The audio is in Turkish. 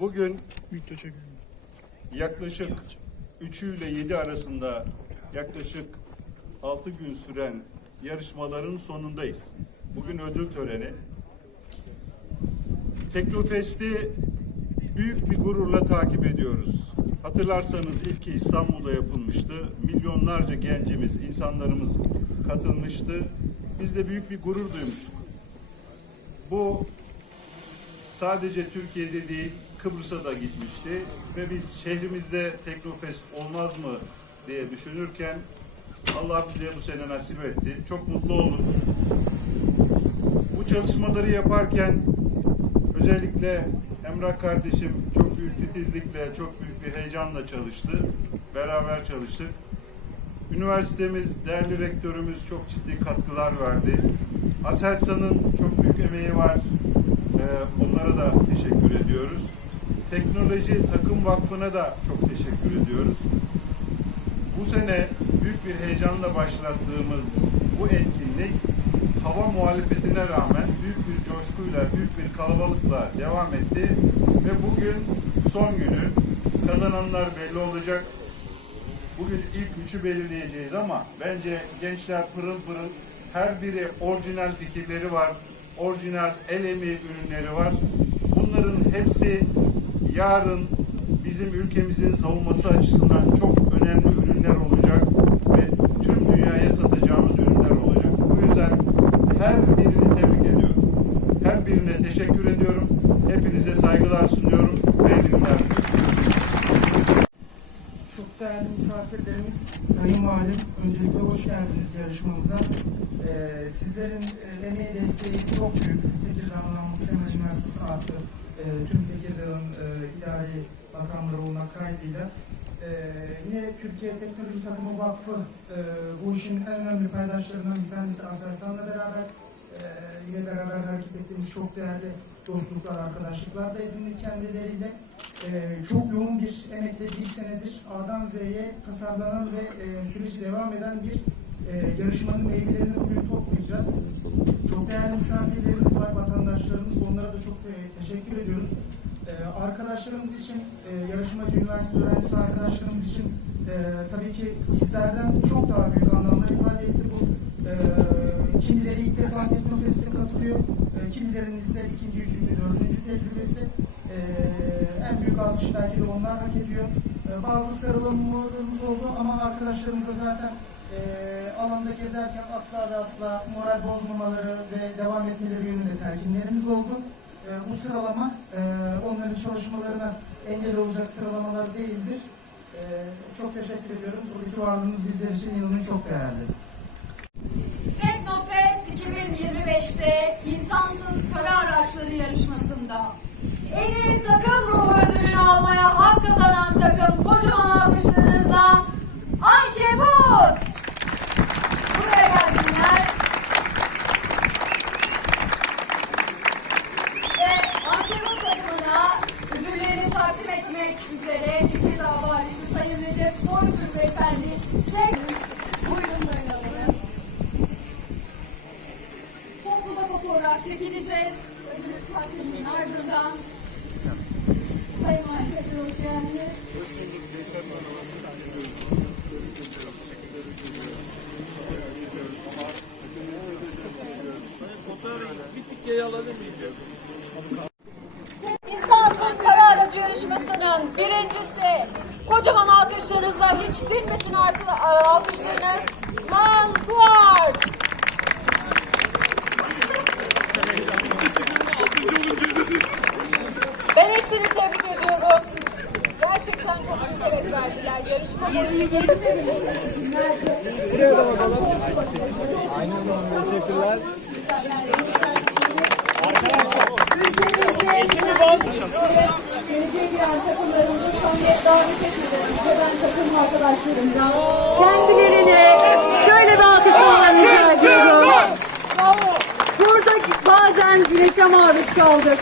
Bugün yaklaşık 3'ü ile 7 arasında yaklaşık 6 gün süren yarışmaların sonundayız. Bugün ödül töreni. Teknofest'i büyük bir gururla takip ediyoruz. Hatırlarsanız ilki İstanbul'da yapılmıştı. Milyonlarca gencimiz, insanlarımız katılmıştı. Biz de büyük bir gurur duymuştuk. Bu sadece Türkiye'de değil Kıbrıs'a da gitmişti ve biz şehrimizde Teknofest olmaz mı diye düşünürken Allah bize bu sene nasip etti. Çok mutlu olduk. Bu çalışmaları yaparken özellikle Emrah kardeşim çok büyük titizlikle, çok büyük bir heyecanla çalıştı. Beraber çalıştık. Üniversitemiz, değerli rektörümüz çok ciddi katkılar verdi. Aselsan'ın çok büyük emeği var. Ee, onlara da teşekkür ediyoruz. Teknoloji Takım Vakfı'na da çok teşekkür ediyoruz. Bu sene büyük bir heyecanla başlattığımız bu etkinlik hava muhalefetine rağmen büyük bir coşkuyla, büyük bir kalabalıkla devam etti ve bugün son günü kazananlar belli olacak. Bugün ilk üçü belirleyeceğiz ama bence gençler pırıl pırıl her biri orijinal fikirleri var, orijinal el emeği ürünleri var. Bunların hepsi yarın bizim ülkemizin savunması açısından çok önemli ürünler olacak ve tüm dünyaya satacağımız ürünler olacak. Bu yüzden her birini tebrik ediyorum. Her birine teşekkür ediyorum. Hepinize saygılar sunuyorum. diliyorum. Çok değerli misafirlerimiz, Sayın Valim, öncelikle hoş geldiniz yarışmamıza. Ee, sizlerin emeği desteği çok büyük. Tekirdağ Mahmut Kemal Üniversitesi artı e, tüm Tekirdağ'ın e, idari makamları olmak kaydıyla e, yine Türkiye Teknoloji Takımı Vakfı e, bu işin en önemli paydaşlarından bir tanesi Aselsan'la beraber e, yine beraber hareket ettiğimiz çok değerli dostluklar, arkadaşlıklar da edindik kendileriyle. Ee, çok yoğun bir emekle bir senedir A'dan Z'ye tasarlanan ve e, süreci devam eden bir e, yarışmanın meyvelerini bugün toplayacağız. Çok değerli misafirlerimiz var, vatandaşlarımız. Onlara da çok e, teşekkür ediyoruz. E, arkadaşlarımız için, e, yarışmacı üniversite öğrencisi arkadaşlarımız için e, tabii ki bizlerden çok daha büyük anlamlar ifade etti bu. E, kimileri ilk defa Teknofest'e katılıyor, e, kimilerinin ise ikinci, üçüncü, dördüncü tecrübesi. E, en büyük alkış belki de onlar hak ediyor. E, bazı sıralamalarımız oldu ama arkadaşlarımıza zaten e, alanda gezerken asla ve asla moral bozmamaları ve devam etmeleri yönünde telkinlerimiz oldu. E, bu sıralama e, onların çalışmalarına engel olacak sıralamalar değildir. E, çok teşekkür ediyorum. Buradaki varlığınız bizler için inanın çok değerli. Teknofest 2025'te insansız kara araçları yarışmasında en iyi takım ruhu ödülünü almaya hak kazanan takım kocaman alkışlarınızla Ankebut! Çekileceğiz. Ödül takviminin ardından. Sayın tekrar hoş geldiniz. İnsansız kara aracı yarışmasının birincisi kocaman alkışlarınızla hiç dinmesin arka- alkışlarınız Lan Duars. Ben hepsini tebrik ediyorum. Gerçekten çok büyük emek verdiler. Yarışma boyunca gelip Geleceğe giren takımlarımızı sahneye davet etmeden ben takım arkadaşlarımdan kendilerine şöyle bir alkışlamalar rica ediyorum. Burada bazen güneşe maruz kaldık.